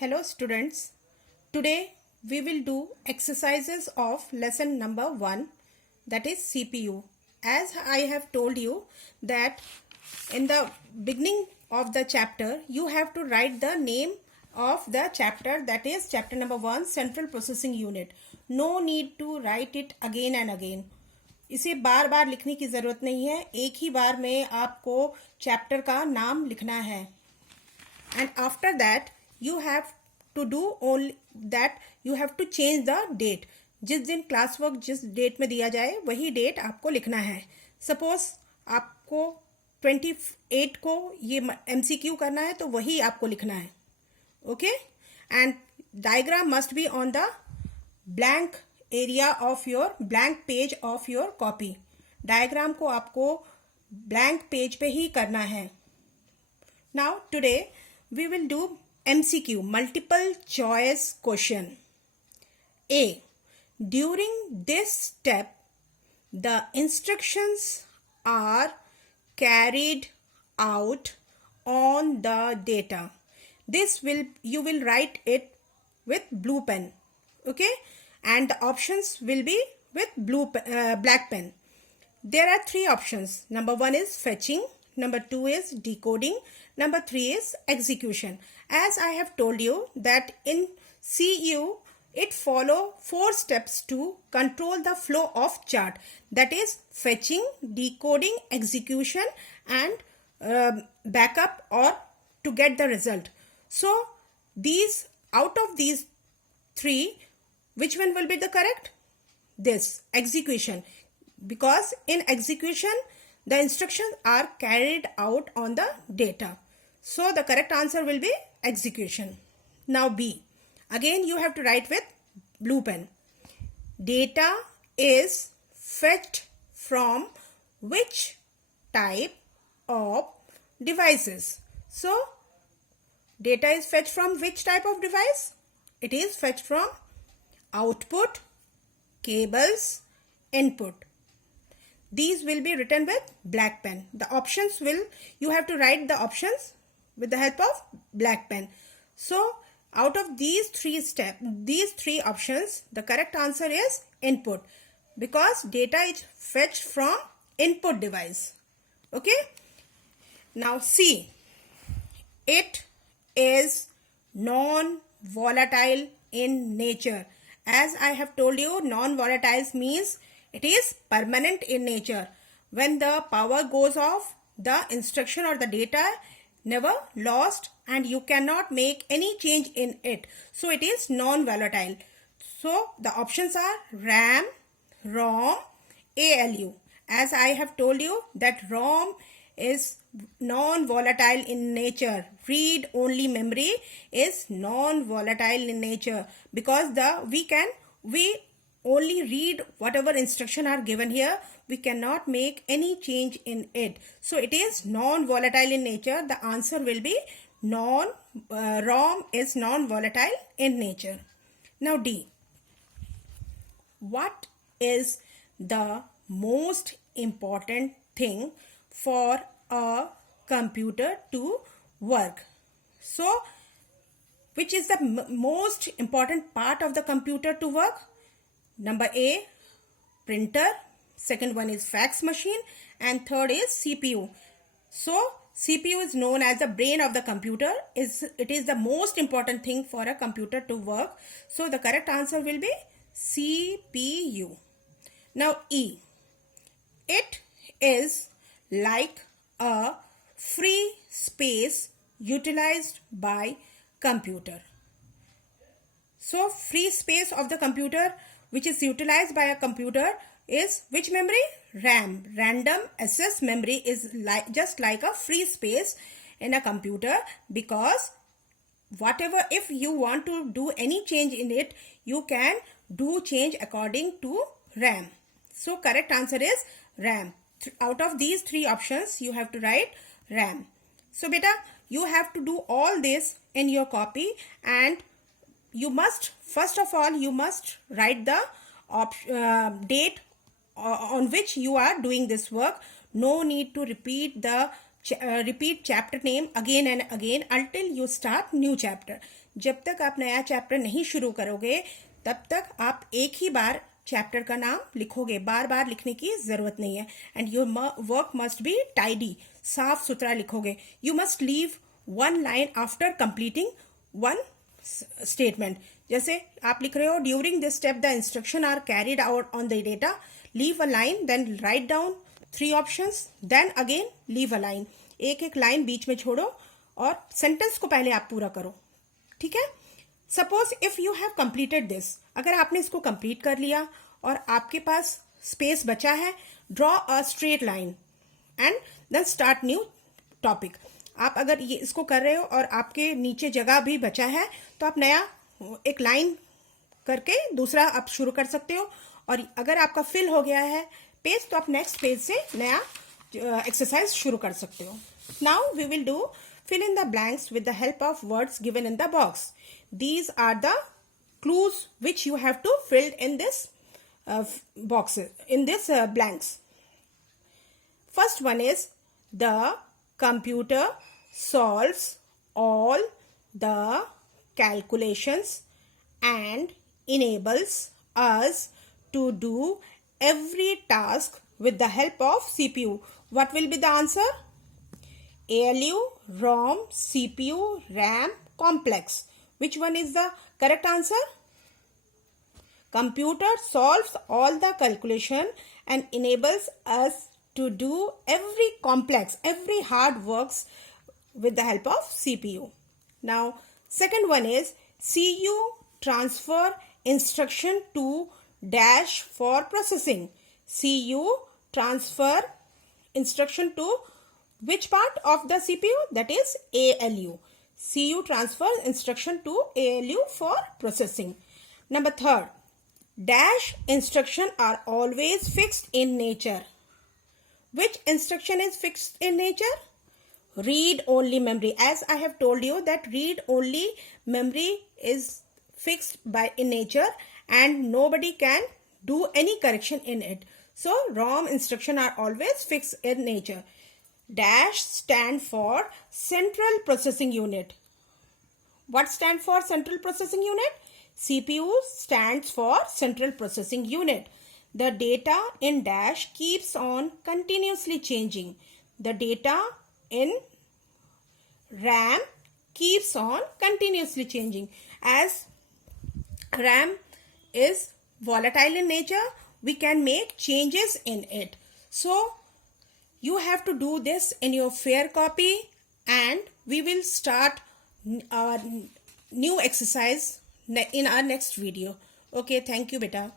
Hello students, today we will do exercises of lesson number 1, that is CPU. As I have told you that in the beginning of the chapter you have to write the name of the chapter, that is chapter number 1, Central Processing Unit. No need to write it again and again. इसे बार बार लिखने की ज़रूरत नहीं है, एक ही बार में आपको chapter का नाम लिखना है. And after that you have to do only that, you have to change the date. जिस दिन क्लास वर्क जिस डेट में दिया जाए वही डेट आपको लिखना है. सपोज आपको 28 को ये MCQ करना है तो वही आपको लिखना है. Okay, and diagram must be on the blank area of your blank page of your copy. Diagram को आपको ब्लैंक पेज पे ही करना है. Now today we will do MCQ, multiple choice question. A. During this step, the instructions are carried out on the data. You will write it with blue pen, okay? And the options will be with black pen. There are 3 options. Number 1 is fetching. Number 2 is decoding. Number 3 is execution. As I have told you that in CU, it follow 4 steps to control the flow of chart. That is fetching, decoding, execution and backup or to get the result. So these, out of these 3, which one will be the correct? This, execution. Because in execution, the instructions are carried out on the data. So the correct answer will be execution. Now B. Again you have to write with blue pen. Data is fetched from which type of devices? So data is fetched from which type of device? It is fetched from output, cables, input. These will be written with black pen. The options will, you have to write the options with the help of black pen. So out of these 3 steps, these 3 options, the correct answer is input, because data is fetched from input device. Okay. Now C. It is non-volatile in nature. As I have told you, non-volatile means it is permanent in nature. When the power goes off, the instruction or the data never lost and you cannot make any change in it. So it is non-volatile. So the options are RAM, ROM, ALU. As I have told you that ROM is non-volatile in nature. Read-only memory is non-volatile in nature, because we only read whatever instruction are given here. We cannot make any change in it. So it is non-volatile in nature. The answer will be ROM is non-volatile in nature. Now D. What is the most important thing for a computer to work? So which is the most important part of the computer to work? Number A, printer. Second one is fax machine. And third is CPU. So CPU is known as the brain of the computer. It is the most important thing for a computer to work. So the correct answer will be CPU. Now E. It is like a free space utilized by computer. So free space of the computer which is utilized by a computer is which memory? RAM. Random access memory is just like a free space in a computer, because whatever, if you want to do any change in it, you can do change according to RAM. So correct answer is RAM. Out of these 3 options you have to write RAM. So beta, you have to do all this in your copy, and you must, first of all, you must write the date on which you are doing this work. No need to repeat the repeat chapter name again and again until you start new chapter. जब तक आप नया chapter नहीं शुरू करोगे तब तक आप एक ही बार चैप्टर का नाम लिखोगे, बार बार लिखने की जरूरत नहीं है. And your work must be tidy, साफ सुथरा लिखोगे. You must leave one line after completing one statement. जैसे आप लिख रहे हो, during this step the instruction are carried out on the data, leave a line, then write down 3 options, then again leave a line. एक एक line बीच में छोड़ो और सेंटेंस को पहले आप पूरा करो. ठीक है. Suppose if you have completed this, अगर आपने इसको कंप्लीट कर लिया और आपके पास स्पेस बचा है, draw a straight line and then start new topic. आप अगर ये इसको कर रहे हो और आपके नीचे जगह भी बचा है तो आप नया एक लाइन करके दूसरा आप शुरू कर सकते हो. और अगर आपका फिल हो गया है पेज तो आप नेक्स्ट पेज से नया एक्सरसाइज शुरू कर सकते हो. Now we will do fill in the blanks with the help of words given in the box. These are the clues which you have to fill in this boxes, in this blanks. First one is, the computer solves all the calculations and enables us to do every task with the help of CPU. What will be the answer? ALU, ROM, CPU, RAM, complex. Which one is the correct answer? Computer solves all the calculation and enables us to do every complex, every hard works with the help of CPU. Now, second one is, CU transfer instruction to dash for processing. CU transfer instruction to which part of the CPU? That is ALU. CU transfers instruction to ALU for processing. Number third, dash instruction are always fixed in nature. Which instruction is fixed in nature? Read only memory. As I have told you that read only memory is fixed by in nature and nobody can do any correction in it. So ROM instruction are always fixed in nature. Dash stand for Central Processing Unit. What stands for Central Processing Unit? CPU stands for Central Processing Unit. The data in dash keeps on continuously changing. The data in RAM keeps on continuously changing. As RAM is volatile in nature, we can make changes in it. So you have to do this in your fair copy and we will start our new exercise in our next video. Okay, thank you beta.